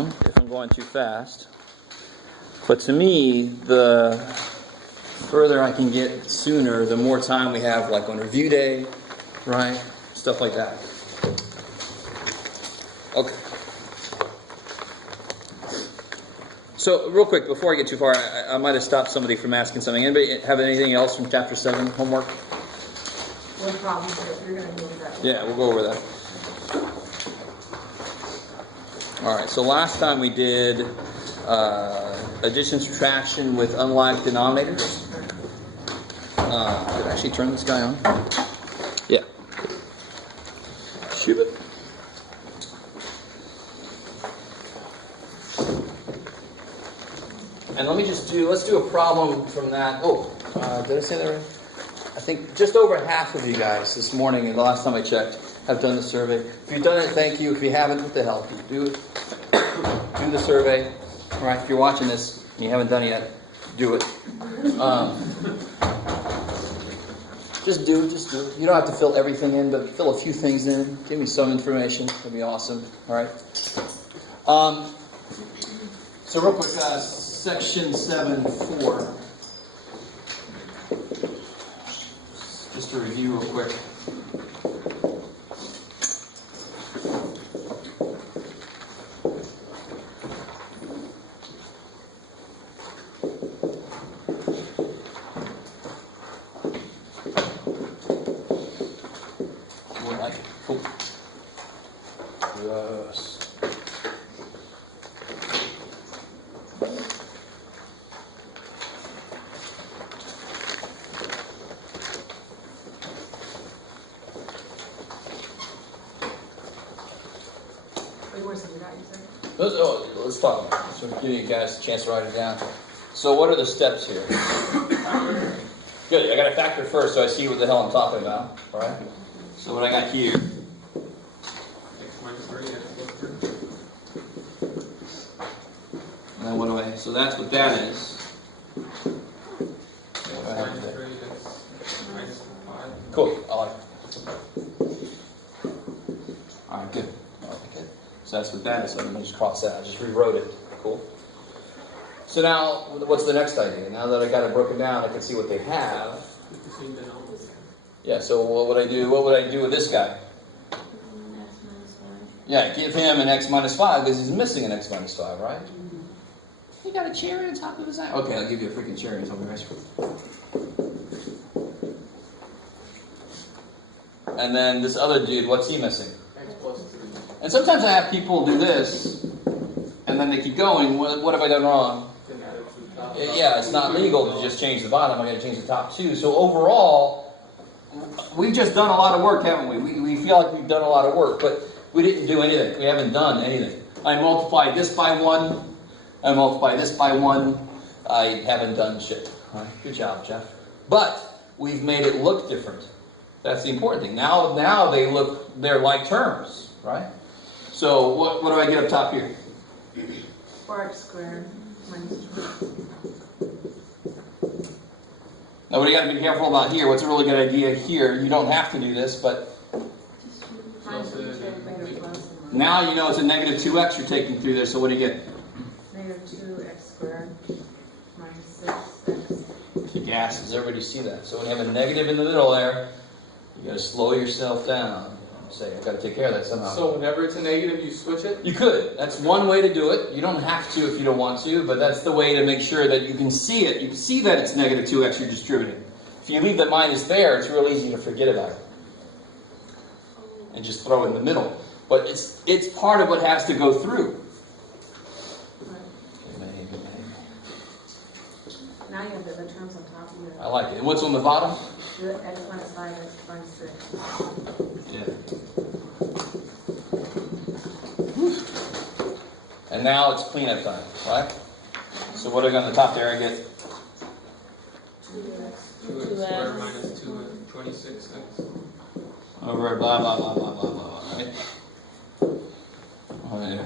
if I'm going too fast. But to me, the further I can get sooner, the more time we have, like on review day, right? Stuff like that. Okay. So, real quick, before I get too far, I might have stopped somebody from asking something. Anybody have anything else from Chapter 7 homework? One problem, so you're going to go over that. Yeah, we'll go over that. All right, so last time we did addition, subtraction with unlike denominators. Did I actually turn this guy on? Yeah. Shoot it. And let's do a problem from that. Did I say that right? I think just over half of you guys this morning, and the last time I checked, have done the survey. If you've done it, thank you. If you haven't, what the hell? Do it. Do the survey. All right, if you're watching this and you haven't done it yet, do it. Just do it. You don't have to fill everything in, but fill a few things in. Give me some information. That'd be awesome. All right. So real quick, section 7.4. Just to review real quick. Cool. Yes. Let's talk about it. So give you guys a chance to write it down. So what are the steps here? Good. I got to factor first so I see what the hell I'm talking about. All right. So what I got here. And then what do I? So that's what that is. What do I have today? Cool. I like it. All right. Good. Okay. So that's what that is. So I'm going to just cross that. I just rewrote it. Cool. So now, what's the next idea? Now that I got it broken down, I can see what they have. Yeah. So what would I do? What would I do with this guy? Yeah. Give him an x minus 5 because he's missing an x minus 5, right? He got a cherry on top of his eye. Okay, I'll give you a freaking cherry on top of your ice cream. And then this other dude, what's he missing? And sometimes I have people do this, and then they keep going. What have I done wrong? Yeah, it's not legal to just change the bottom. I got to change the top too. So overall, we've just done a lot of work, haven't we? We feel like we've done a lot of work, but we didn't do anything. We haven't done anything. I multiplied this by 1. I multiply this by 1. I haven't done shit. All right, good job, Jeff. But we've made it look different. That's the important thing. Now they're like terms, right? So what do I get up top here? 4x squared minus 2. Now what do you got to be careful about here? What's a really good idea here? You don't have to do this, but now you know it's a negative 2x you're taking through there. So what do you get? Negative 2x squared minus 6x. Kick ass. Does everybody see that? So when you have a negative in the middle there, you got to slow yourself down. Say, I've got to take care of that somehow. So whenever it's a negative, you switch it? You could. That's one way to do it. You don't have to if you don't want to, but that's the way to make sure that you can see it. You can see that it's negative 2x you're distributing. If you leave the minus there, it's real easy to forget about it. And just throw it in the middle. But it's part of what has to go through. Now you have the other terms on top of it. I like it. And what's on the bottom? The x minus 5, x minus 6. Yeah. And now it's cleanup time, right? So what do I got on the top there? I get 2x squared minus 26x. over blah, blah, blah, blah, blah, blah, right? Oh, yeah.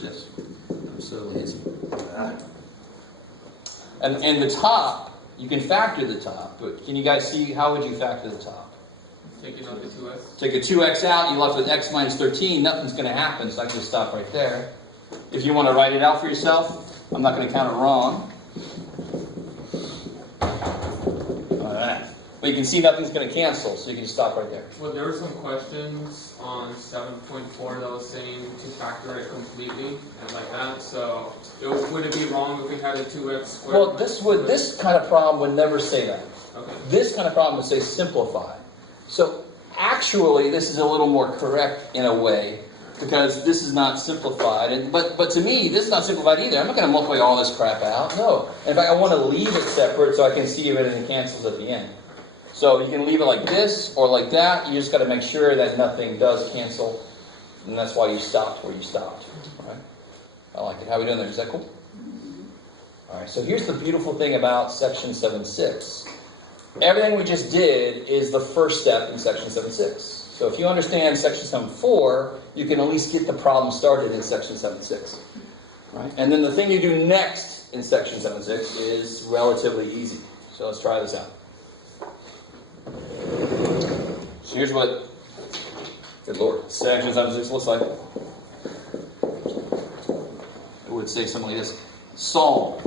Just, I'm so lazy. And the top, you can factor the top, but can you guys see, how would you factor the top? Taking out the 2x. Take the 2x out, you're left with x minus 13, nothing's going to happen, so I can just stop right there. If you want to write it out for yourself, I'm not going to count it wrong. All right. But you can see nothing's going to cancel, so you can just stop right there. Well, there were some questions on 7.4 that was saying to factor it completely and like that. So would it be wrong if we had a 2x squared? Well, this kind of problem would never say that. Okay. This kind of problem would say simplify. So actually, this is a little more correct in a way, because this is not simplified. But to me, this is not simplified either. I'm not going to multiply all this crap out. No. In fact, I want to leave it separate so I can see if anything cancels at the end. So you can leave it like this or like that. You just got to make sure that nothing does cancel. And that's why you stopped where you stopped. All right? I like it. How are we doing there? Is that cool? All right. So here's the beautiful thing about section 7.6. Everything we just did is the first step in section 7.6. So if you understand section 7.4, you can at least get the problem started in section 7.6. Right? And then the thing you do next in section 7.6 is relatively easy. So let's try this out. So here's what, good Lord, section 7.6 looks like. It would say something like this: solve,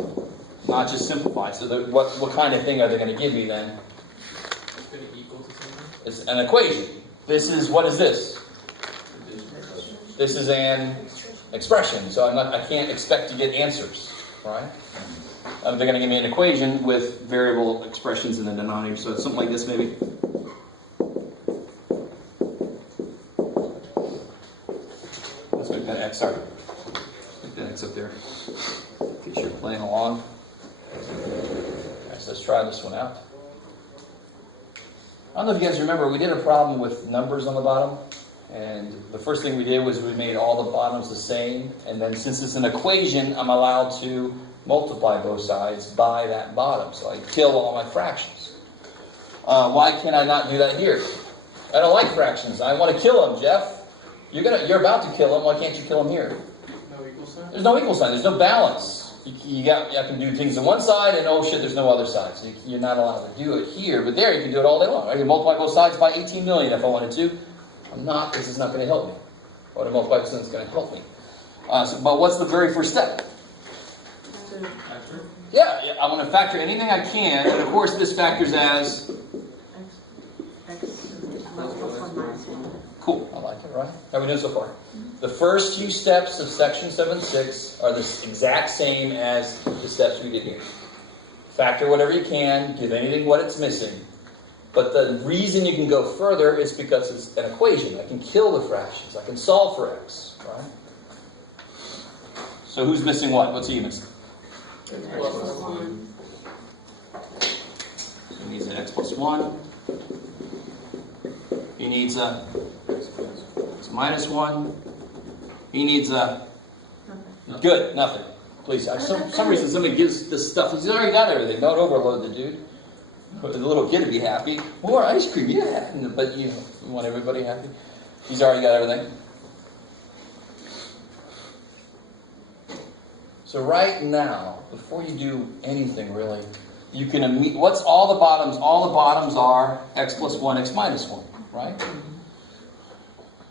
not just simplify. So what kind of thing are they going to give me then? It's going to equal to something? It's an equation. This is, what is this? This is an expression. So I can't expect to get answers, right? They're going to give me an equation with variable expressions in the denominator. So it's something like this, maybe. Let's make that X. Sorry, make that X up there. In case you're playing along. Alright, so let's try this one out. I don't know if you guys remember, we did a problem with numbers on the bottom. And the first thing we did was we made all the bottoms the same. And then since it's an equation, I'm allowed to multiply both sides by that bottom. So I kill all my fractions. Why can I not do that here? I don't like fractions. I want to kill them, Jeff. You're about to kill them. Why can't you kill them here? No equal sign? There's no equal sign. There's no balance. You can do things on one side, and oh shit, there's no other side. So you're not allowed to do it here. But there, you can do it all day long. I can multiply both sides by 18 million if I wanted to. I'm not, because it's not going to help me. What I multiply by is going to help me. But what's the very first step? Factor? Yeah, I'm going to factor anything I can, and of course this factors as... Cool, I like it, right? How are we doing so far? The first few steps of section 7.6 are the exact same as the steps we did here. Factor whatever you can, give anything what it's missing. But the reason you can go further is because it's an equation. I can kill the fractions. I can solve for x, right? So who's missing what? What's he missing? X plus 1. So he needs an x plus 1. He needs a x minus 1. He needs a... Good, nothing. Please. For some reason somebody gives this stuff. He's already got everything. Don't overload the dude. The little kid to be happy. More ice cream, yeah. But you want everybody happy. He's already got everything. So right now, before you do anything really, you can what's all the bottoms? All the bottoms are x plus 1, x minus 1, right?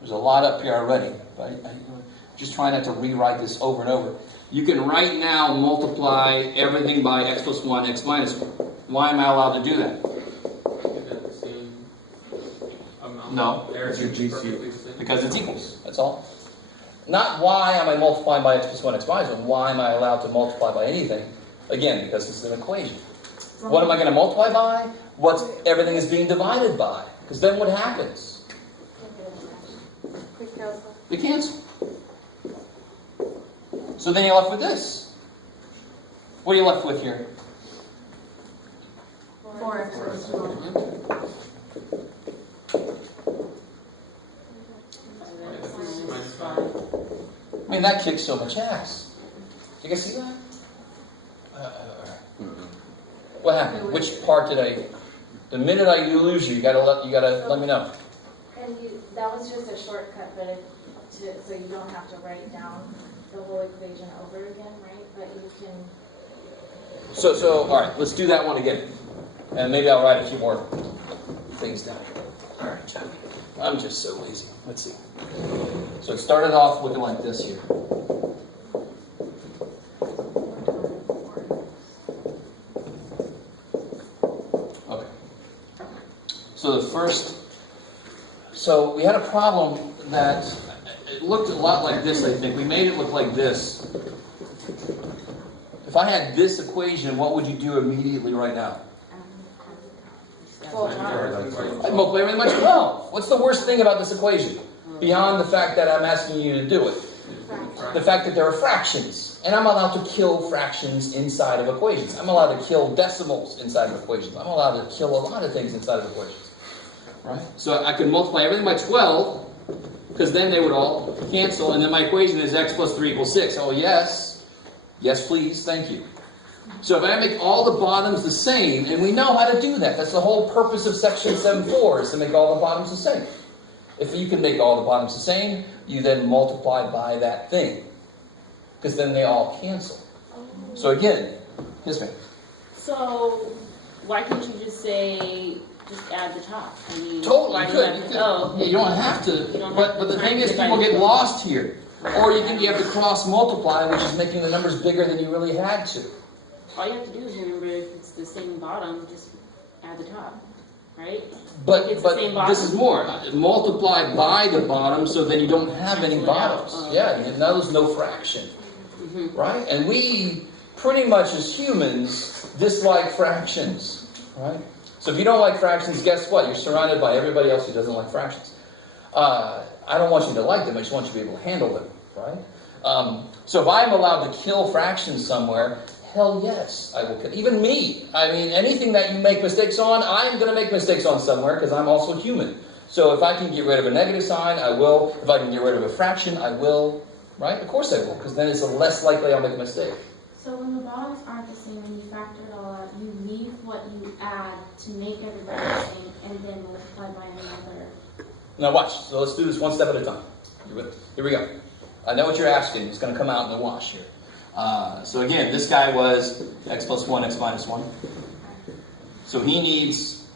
There's a lot up here already, but I'm just trying not to rewrite this over and over. You can right now multiply everything by x plus 1, x minus 1. Why am I allowed to do that? You get the same amount. No, It's your GC. because it's equals. That's all. Not why am I multiplying by x plus 1, x minus 1. Why am I allowed to multiply by anything? Again, because it's an equation. What am I going to multiply by? What everything is being divided by. Because then what happens? They cancel. So then you're left with this. What are you left with here? 4x plus 1. Minus 5. I mean, that kicks so much ass. Do you guys see that? What happened? Which part did I... The minute you lose you gotta let me know. And that was just a shortcut, but so you don't have to write down the whole equation over again, right? But you can... So, all right, let's do that one again. And maybe I'll write a few more things down here. All right, Jeff. I'm just so lazy. Let's see. So it started off looking like this here. So so we had a problem that it looked a lot like this, I think. We made it look like this. If I had this equation, what would you do immediately right now? I'd multiply everything by 12. What's the worst thing about this equation? Beyond the fact that I'm asking you to do it. The fact that there are fractions. And I'm allowed to kill fractions inside of equations. I'm allowed to kill decimals inside of equations. I'm allowed to kill a lot of things inside of equations. Right? So I can multiply everything by 12, because then they would all cancel, and then my equation is x plus 3 equals 6. Oh, yes. Yes, please. Thank you. So if I make all the bottoms the same, and we know how to do that. That's the whole purpose of section 7.4, is to make all the bottoms the same. If you can make all the bottoms the same, you then multiply by that thing. Because then they all cancel. So again, yes ma'am. So why can't you just say, just add the top? I mean, Totally, why you do you could. have to, oh, okay. You don't have to. You don't have But to the thing times is, it by people get 12. lost here. Or you think you have to cross multiply, which is making the numbers bigger than you really had to. All you have to do is remember if it's the same bottom, just add the top, right? But It's the same bottom? this is more. Multiply by the bottom, so then you don't have any Cancel it out. bottoms. Oh. Yeah, now there's no fraction. Right? And we, pretty much as humans, dislike fractions. Right? So if you don't like fractions, guess what? You're surrounded by everybody else who doesn't like fractions. I don't want you to like them, I just want you to be able to handle them. Right? So if I'm allowed to kill fractions somewhere, hell yes, I will kill. Even me. I mean, anything that you make mistakes on, I'm going to make mistakes on somewhere because I'm also human. So if I can get rid of a negative sign, I will. If I can get rid of a fraction, I will. Right? Of course I will, because then it's less likely I'll make a mistake. So when the bottoms aren't the same and you factor it all out, you leave what you add to make everybody the same and then multiply by another. Now watch. So let's do this one step at a time. Here we go. I know what you're asking. It's going to come out in the wash here. So again, this guy was x plus 1, x minus 1. So he needs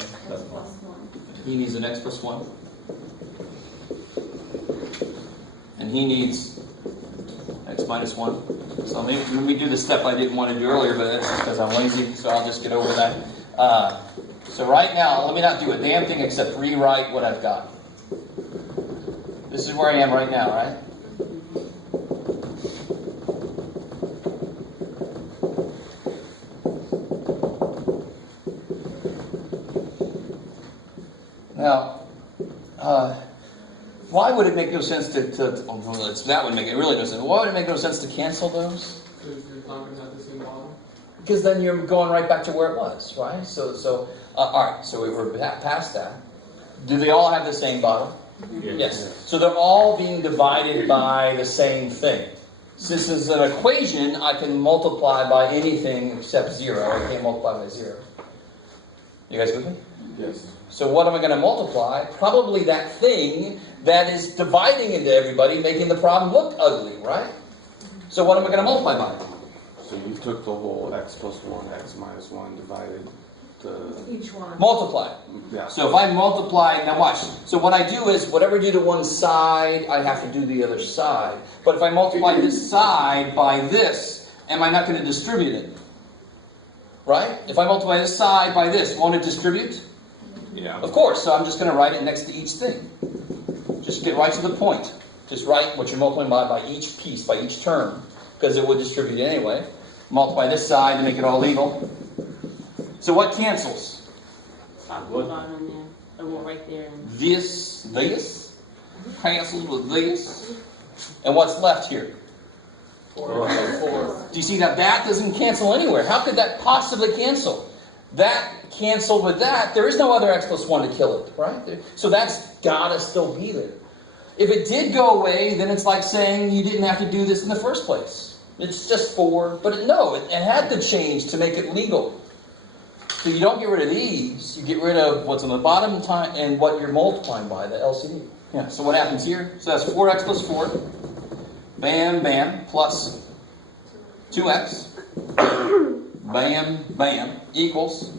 X plus 1. an x plus 1. And he needs x minus 1. So maybe let me do the step I didn't want to do earlier, but that's just because I'm lazy, so I'll just get over that. So right now, let me not do a damn thing except rewrite what I've got. This is where I am right now, right? Now, why would it make no sense that would make it really no sense. Why would it make no sense to cancel those? Because you're not going to have the same bottom. Because then you're going right back to where it was, right? So all right, so we were past that. Do they all have the same bottom? Yes. So they're all being divided by the same thing. Since it's an equation, I can multiply by anything except 0. I can't multiply by 0. You guys with me? Yes. So what am I going to multiply? Probably that thing that is dividing into everybody, making the problem look ugly, right? So what am I going to multiply by? So you took the whole x plus 1, x minus 1, divided the... Each one. Multiply. Yeah. So if I multiply, now watch. So what I do is, whatever I do to one side, I have to do the other side. But if I multiply this side by this, am I not going to distribute it? Right? If I multiply this side by this, won't it distribute? Yeah. Of course. So I'm just going to write it next to each thing. Just get right to the point. Just write what you're multiplying by each piece, by each term, because it would distribute anyway. Multiply this side to make it all equal. So what cancels? Top and bottom there. Or right there. This cancels with this. And what's left here? 4. Do you see that doesn't cancel anywhere? How could that possibly cancel? That canceled with that. There is no other x plus 1 to kill it, right? So that's got to still be there. If it did go away, then it's like saying you didn't have to do this in the first place. It's just 4. But it had to change to make it legal. So you don't get rid of these. You get rid of what's on the bottom and what you're multiplying by, the LCD. Yeah. So what happens here? So that's 4x plus 4. Bam, bam, plus 2x. Bam, bam, equals.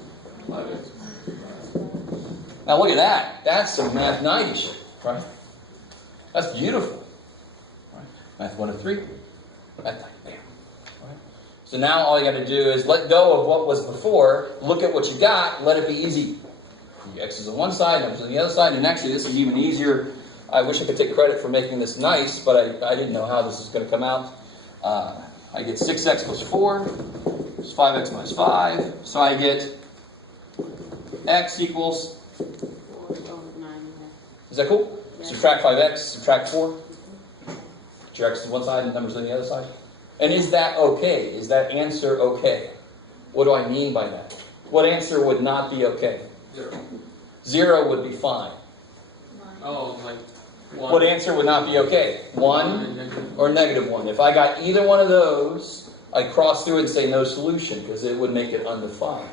Now look at that. That's some math 90 shit, right? That's beautiful. Right? Math 1 to 3. Math 9, bam. Right? So now all you got to do is let go of what was before, look at what you got, let it be easy. The x is on one side, numbers on the other side, and actually this is even easier. I wish I could take credit for making this nice, but I didn't know how this was going to come out. I get 6x plus 4, is 5x minus 5, so I get x equals, is that cool? Yeah. Subtract 5x, subtract 4. Put your x on one side and numbers on the other side. And is that okay? Is that answer okay? What do I mean by that? What answer would not be okay? 0. 0 would be fine. Oh, like 1. What answer would not be okay? 1 or negative 1. If I got either one of those, I'd cross through and say no solution because it would make it undefined.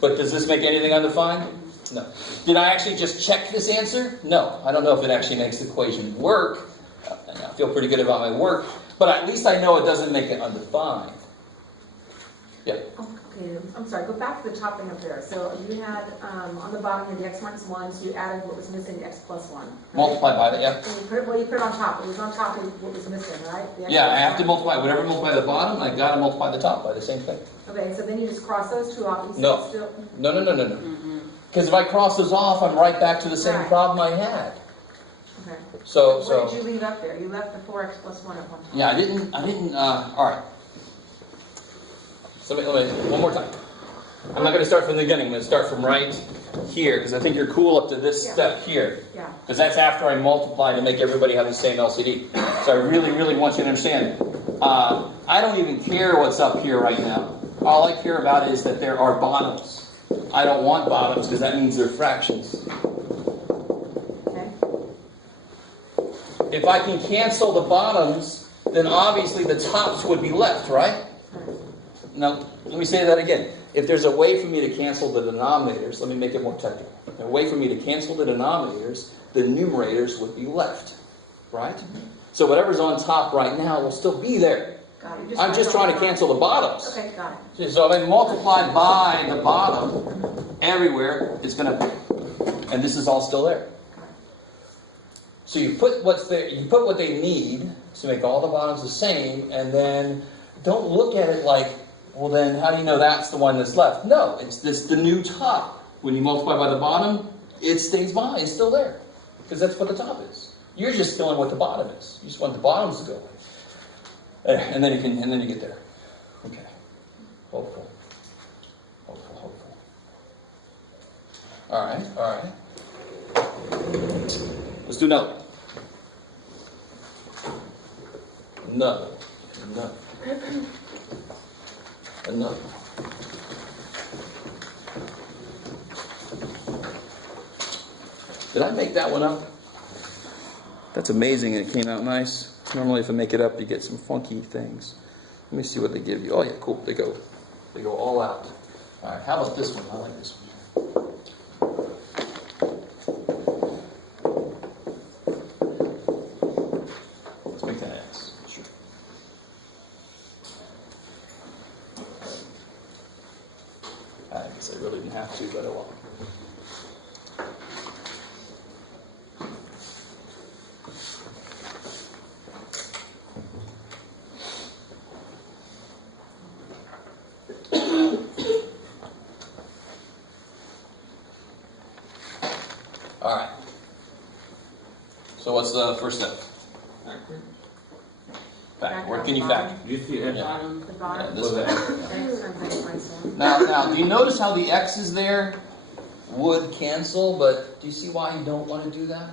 But does this make anything undefined? No. Did I actually just check this answer? No. I don't know if it actually makes the equation work. I feel pretty good about my work, but at least I know it doesn't make it undefined. Yeah. Okay, I'm sorry, go back to the top thing up there. So you had, on the bottom, you had the x minus 1, so you added what was missing, the x plus 1. Right? Multiply by that, yeah. And you put it on top. It was on top of what was missing, right? The x Yeah, I plus have to 1. multiply whatever I multiply the bottom, I gotta multiply the top by the same thing. Okay, so then you just cross those two off. You said No. Still, No. Because if I cross those off, I'm right back to the same Right. problem I had. okay. So, What did you leave up there? You left the 4x plus 1 up on top. yeah, I didn't, all right. So let me, one more time. I'm not going to start from the beginning. I'm going to start from right here, because I think you're cool up to this Yeah. step here. Yeah. Because that's after I multiply to make everybody have the same LCD. So I really, really want you to understand. I don't even care what's up here right now. All I care about is that there are bottoms. I don't want bottoms, because that means they're fractions. Okay. If I can cancel the bottoms, then obviously the tops would be left, right? Now, let me say that again. If there's a way for me to cancel the denominators, let me make it more technical. A way for me to cancel the denominators, the numerators would be left, right? So whatever's on top right now will still be there. Got it. I'm just trying to cancel the bottoms. Okay, got it. So if I multiply by the bottom everywhere, it's going to, and this is all still there. So you put what's there, you put what they need to make all the bottoms the same, and then don't look at it like, well then how do you know that's the one that's left? No, it's the new top. When you multiply by the bottom, it stays behind, it's still there. Because that's what the top is. You're just filling what the bottom is. You just want the bottoms to go. And then you get there. Okay. Hopeful. Alright. Let's do another. Another. Did I make that one up? That's amazing, and it came out nice. Normally if I make it up, you get some funky things. Let me see what they give you. Oh yeah, cool. They go all out. Alright, how about this one? I like this one. Let's make that X. Sure. I guess I really didn't have to, but oh well. Alright. So what's the first step? Back. Where can you factor? You see that? Bottom. The bottom. This way. X times x minus 1. Now, do you notice how the X's there would cancel, but do you see why you don't want to do that?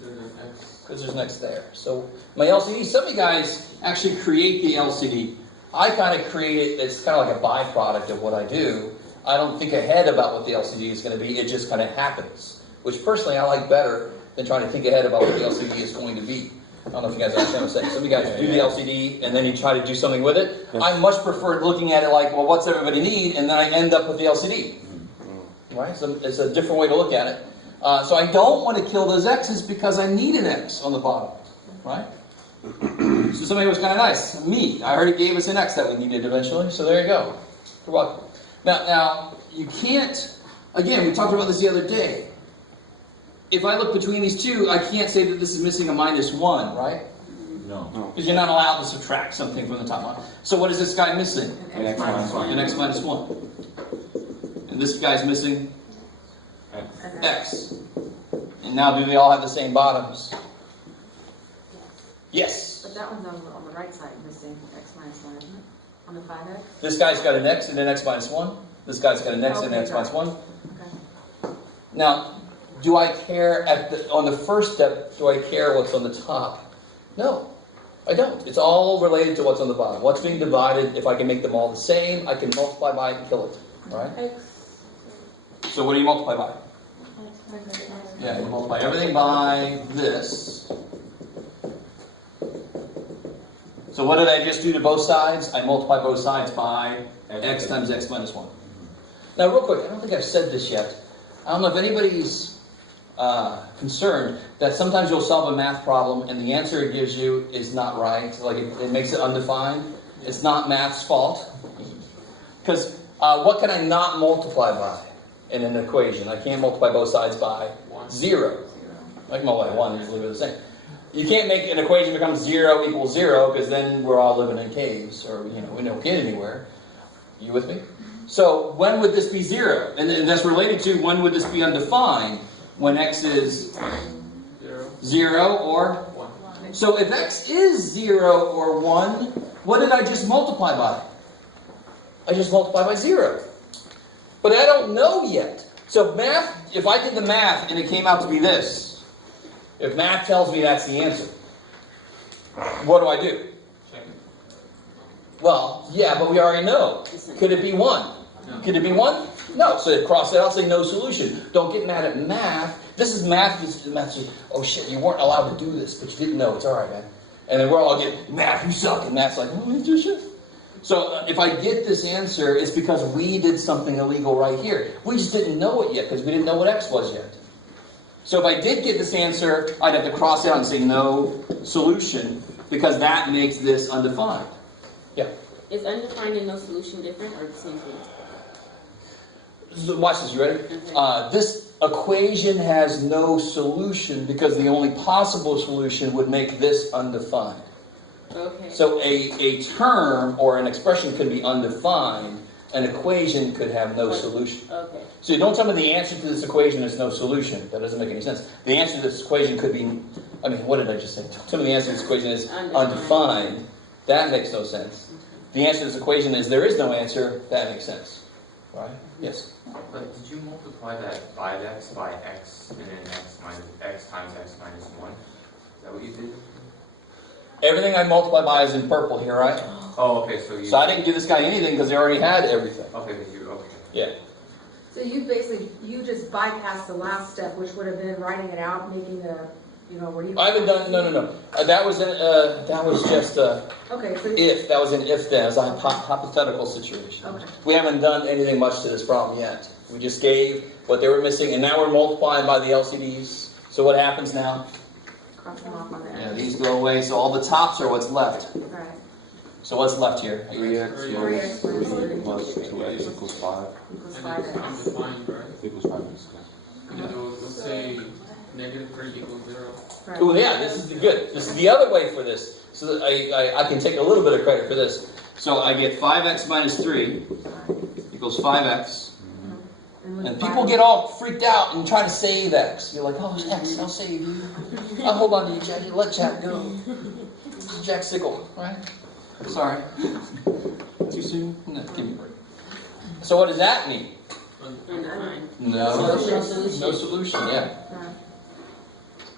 Because there's an X there. So my LCD, some of you guys actually create the LCD. I kind of create it, it's kind of like a byproduct of what I do. I don't think ahead about what the LCD is going to be, it just kind of happens. Which personally I like better than trying to think ahead about what the LCD is going to be. I don't know if you guys understand what I'm saying. Some of you guys do the LCD and then you try to do something with it. I much prefer looking at it like, well, what's everybody need? And then I end up with the LCD. Right? So it's a different way to look at it. So I don't want to kill those X's because I need an X on the bottom. Right? So somebody was kind of nice. Me. I already gave us an X that we needed eventually. So there you go. You're welcome. Now, you can't, again, we talked about this the other day. If I look between these two, I can't say that this is missing a -1, right? No. Because you're not allowed to subtract something from the top one. So what is this guy missing? An X minus 1. An X minus 1. And this guy's missing And then- x. And now do they all have the same bottoms? Yes. But that one's on the right side, missing x minus 1, isn't it? On the 5x? This guy's got an x and an x minus 1. This guy's got an x and an x minus 1. Okay. Now, do I care on the first step, do I care what's on the top? No, I don't. It's all related to what's on the bottom. What's being divided, if I can make them all the same, I can multiply by it and kill it. Right? So what do you multiply by? Yeah, you multiply everything by this. So what did I just do to both sides? I multiply both sides by x times x minus 1. Now, real quick, I don't think I've said this yet. I don't know if anybody's concerned that sometimes you'll solve a math problem and the answer it gives you is not right. Like it makes it undefined. It's not math's fault. Because what can I not multiply by in an equation? I can't multiply both sides by 0. I can multiply 1 and just leave it the same. You can't make an equation become 0 equals 0 because then we're all living in caves or we don't get anywhere. You with me? So when would this be 0? And that's related to when would this be undefined? When x is 0 or 1. So if x is 0 or 1, what did I just multiply by? I just multiply by 0. But I don't know yet. So if I did the math and it came out to be this, if math tells me that's the answer, what do I do? Check it. Well, yeah, but we already know. Could it be 1? No. Could it be 1? No. So cross it out, say no solution. Don't get mad at math. This is math. Math says, oh shit, you weren't allowed to do this, but you didn't know. It's all right, man. And then we're all getting, math, you suck. And math's like, shit. So if I get this answer, it's because we did something illegal right here. We just didn't know it yet because we didn't know what x was yet. So if I did get this answer, I'd have to cross out and say no solution because that makes this undefined. Yeah. Is undefined and no solution different or the same thing? So watch this, you ready? Okay. This equation has no solution because the only possible solution would make this undefined. Okay. So a term or an expression can be undefined, an equation could have no solution. Okay. So don't tell me the answer to this equation is no solution. That doesn't make any sense. The answer to this equation could be, what did I just say? Don't tell me the answer to this equation is undefined. That makes no sense. The answer to this equation is there is no answer. That makes sense. Right? Yes? But did you multiply that 5x by x and then x times x minus 1? Is that what you did? Everything I multiply by is in purple here, right? Oh, okay, so you... So I didn't give this guy anything because they already had everything. Okay, but you... Okay. Yeah. So you just bypassed the last step, which would have been writing it out, making the, where you... I haven't done, no. That was just Okay, so... if. That was an if then. It was a hypothetical situation. Okay. We haven't done anything much to this problem yet. We just gave what they were missing, and now we're multiplying by the LCDs. So what happens now? Cross them off on there. Yeah, these go away, so all the tops are what's left. Right. So what's left here? 3x 3x plus 2x equals 5 Equals And 5x. it's undefined, right? equals 5x. And then we'll say -3 equals 0. Right. Oh yeah, this is good. This is the other way for this. So that I can take a little bit of credit for this. So I get 5x minus 3 equals 5x. And people get all freaked out and try to save x. You're like, oh, it's x, I'll save you. I'll hold on to you, Jack. Let Jack go. This is Jack Sickle, right? Sorry. Too soon? No, give me a break. So what does that mean? Undefined. No. Solution. No solution, yeah. Right.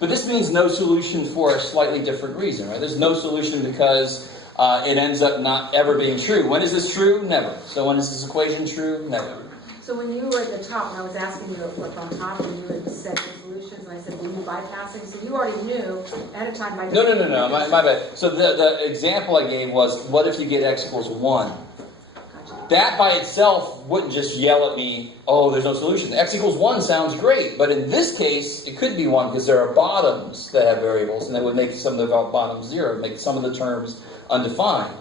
But this means no solution for a slightly different reason, right? There's no solution because it ends up not ever being true. When is this true? Never. So when is this equation true? Never. So when you were at the top, and I was asking you to flip on top, and you had said your solutions, and I said, were you bypassing? So you already knew ahead of time by... No. My bad. So the example I gave was, what if you get x equals 1? Gotcha. That by itself wouldn't just yell at me, oh, there's no solution. X equals 1 sounds great, but in this case, it could be 1 because there are bottoms that have variables, and that would make some of the bottoms 0, make some of the terms undefined.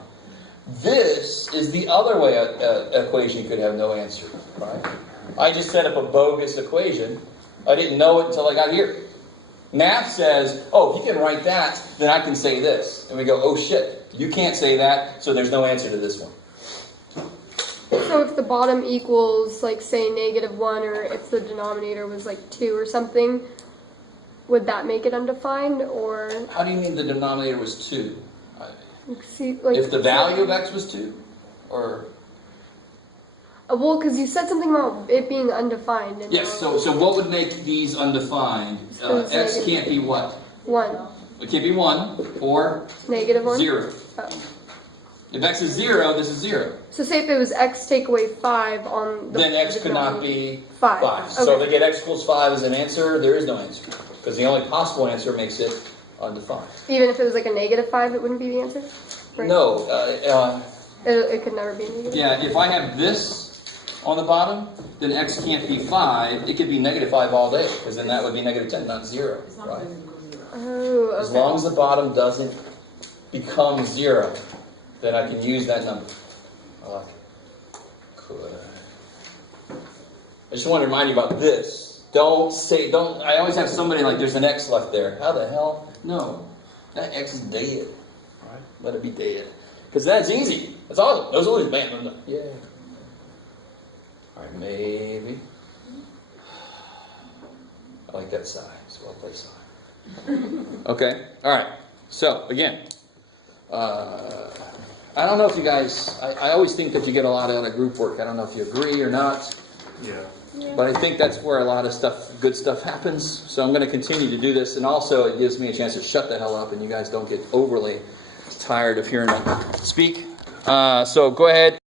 This is the other way an equation could have no answer, right? I just set up a bogus equation. I didn't know it until I got here. Math says, oh, if you can write that, then I can say this. And we go, oh shit, you can't say that, so there's no answer to this one. So if the bottom equals, like, say, -1, or if the denominator was, like, 2 or something, would that make it undefined, or... How do you mean the denominator was 2? See, like, If the value of x was 2? Or... Well, because you said something about it being undefined. And Yes, so what would make these undefined? X can't be what? 1. It can't be 1 or -1? 0. Oh. If x is 0, this is 0. So say if it was x take away 5 on the... Then x the could not denominator. be 5. 5. So if I get x equals 5 as an answer, there is no answer. Because the only possible answer makes it undefined. Even if it was like a -5, it wouldn't be the answer? Right? No. It could never be negative? Yeah, if I have this on the bottom, then x can't be 5. It could be -5 all day. Because then that would be -10, not 0. Right? Oh, okay. As long as the bottom doesn't become 0, then I can use that number. I like it. Cool. I just want to remind you about this. I always have somebody like, there's an X left there. How the hell? No. That X is dead. Right? Let it be dead. Because that's easy. That's awesome. Those are man. Yeah. Alright, maybe. I like that sigh. It's a well played sigh. Okay. Alright. So, again. I don't know if you guys, I always think that you get a lot out of group work. I don't know if you agree or not. Yeah. But I think that's where a lot of good stuff happens. So I'm going to continue to do this. And also it gives me a chance to shut the hell up and you guys don't get overly tired of hearing me speak. So go ahead.